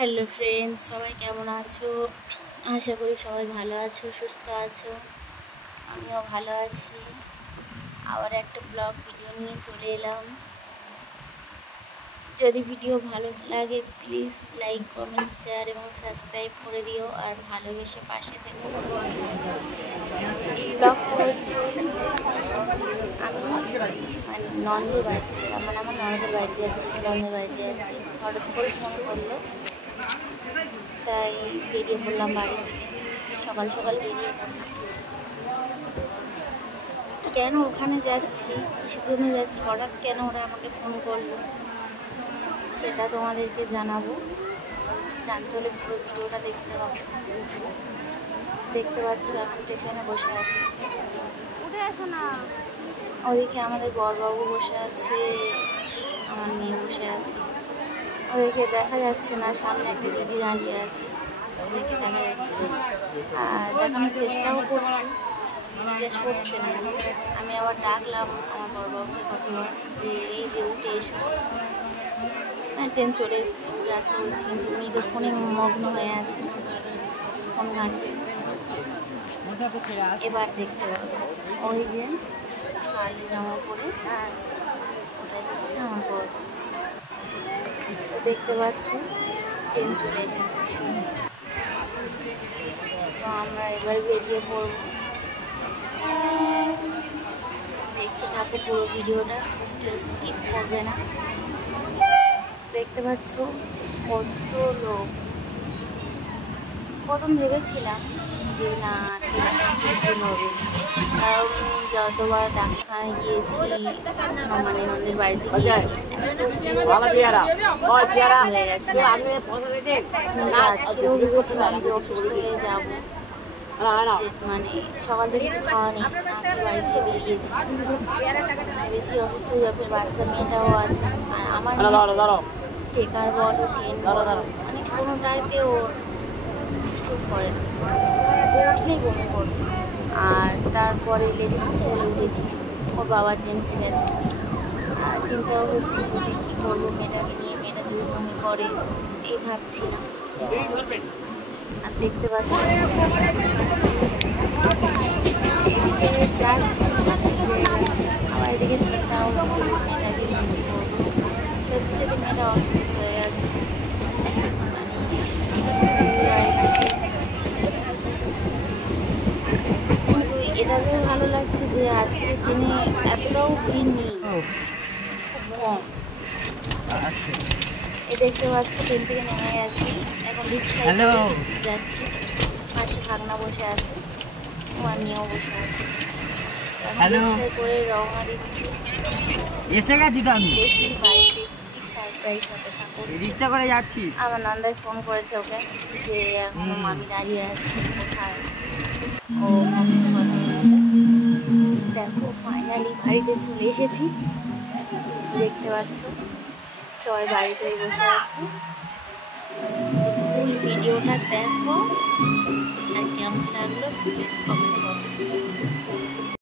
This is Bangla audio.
হ্যালো ফ্রেন্ডস, সবাই কেমন আছো? আশা করি সবাই ভালো আছো, সুস্থ আছো। আমিও ভালো আছি। আবার একটা ব্লগ ভিডিও নিয়ে চলে এলাম। যদি ভিডিও ভালো লাগে প্লিজ লাইক, কমেন্ট, শেয়ার এবং সাবস্ক্রাইব করে দিও, আর ভালোবেসে পাশে থেকো। ব্লগটা হচ্ছে আমি নন্দের বাড়িতে গেলাম, আমার ননদের বাড়িতে যাচ্ছি, সেই নন্দের বাড়িতে যাচ্ছি। হঠাৎ করে ফোন করলো, তাই বেরিয়ে পড়লাম বাড়ি থেকে। সকাল সকাল বেরিয়ে পড়লাম। কেন ওখানে যাচ্ছি, কিসের জন্য যাচ্ছি, হঠাৎ কেন ওরা আমাকে ফোন করলো, সেটা তোমাদেরকে জানাবো। জানতে হলে পুরো ভিডিওটা দেখতে হবে। দেখতে পাচ্ছ এখন স্টেশনে বসে আছি। ওদিকে আমাদের বড়বাবু বসে আছে, আমার মেয়ে বসে আছে। ওদেরকে দেখা যাচ্ছে না, সামনে একটা দিদি দাঁড়িয়ে আছে, ওদেরকে দেখা যাচ্ছে না। আর দেখানোর চেষ্টাও করছি, দিদিটা সরছে না। আমি আবার ডাকলাম আমার বড়বাবুকে কতবার, যে এই যে উঠে এসো। ট্রেন চলে এসছে, উঠে আসতে বলছি, কিন্তু উনি তো ফোনে মগ্ন হয়ে আছে, ফোন ঘাঁটছে। এবার দেখতে পাবো ওই যে কালো জামা পরে, আর ওটাই হচ্ছে আমার বড়। দেখতে পাচ্ছ ট্রেন চলে এসেছে, তো আমরা এবার বেরিয়ে পড়ব। দেখতে থাকো পুরো ভিডিওটা, কেউ স্কিপ করবে না। দেখতে পাচ্ছ কত লোক। প্রথম ভেবেছিলাম যে না ট্রেন হবে, কারণ যতবার ডাক্তারখানায় গিয়েছি, মানে নন্দের বাড়িতে গিয়েছি, হয়ে গেছে। আজকেও ভেবেছিলাম যে অসুস্থ হয়ে যাবো, মানে সকাল থেকে কিছু খাওয়া নেই, বাড়ি থেকে বেরিয়েছি, ভেবেছি অসুস্থ হয়ে যাবে। বাচ্চা মেয়েটাও আছে, আর আমার টেকার বলো, ট্রেন বলো, মানে কোনোটাইতে ও স্যুট করে না, উঠলেই বমি করবে। আর তারপরে লেডিস স্পেশালে উঠেছি, ওর বাবা জেমসে গেছে। চিন্তাও হচ্ছিল যে কী করবো মেয়েটাকে নিয়ে, মেয়েটা যদি বমি করে, এই ভাবছিলাম। আর দেখতে পাচ্ছি এদিকে যাচ্ছি, আমার এদিকে চিন্তাও হচ্ছে যে মেয়েটাকে নিয়ে কী করবো। সত্যি সত্যি মেয়েটা অসুস্থ হয়ে গেছে। কিন্তু এটা ভেবে ভালো লাগছে যে আজকে ট্রেনে এতটাও ভিড় নেই, খুব কম। এ দেখতে পাচ্ছ ট্রেন থেকে নেমে গেছি, এখন রিক্সায় যাচ্ছি। পাশে ভাগনা বসে আছে, আমার মেয়েও বসে আছে। রিক্সায় করে রওনা দিচ্ছি। এসে গেছি তো আমি, দেখি বাড়িতে কি সারপ্রাইজ হবে। রিক্সা করে যাচ্ছি। আমার নন্দাই ফোন করেছে ওকে, যে এখনো মামি দাঁড়িয়ে আছে কোথায়, ও মামির কথা বলছে। দেখো ফাইনালি বাড়িতে চলে এসেছি। দেখতে পাচ্ছ সবাই বাড়িতেই বসে আছে। ফুল ভিডিওটা দেখো, আর কেমন লাগলো প্লিজ কমেন্ট করো।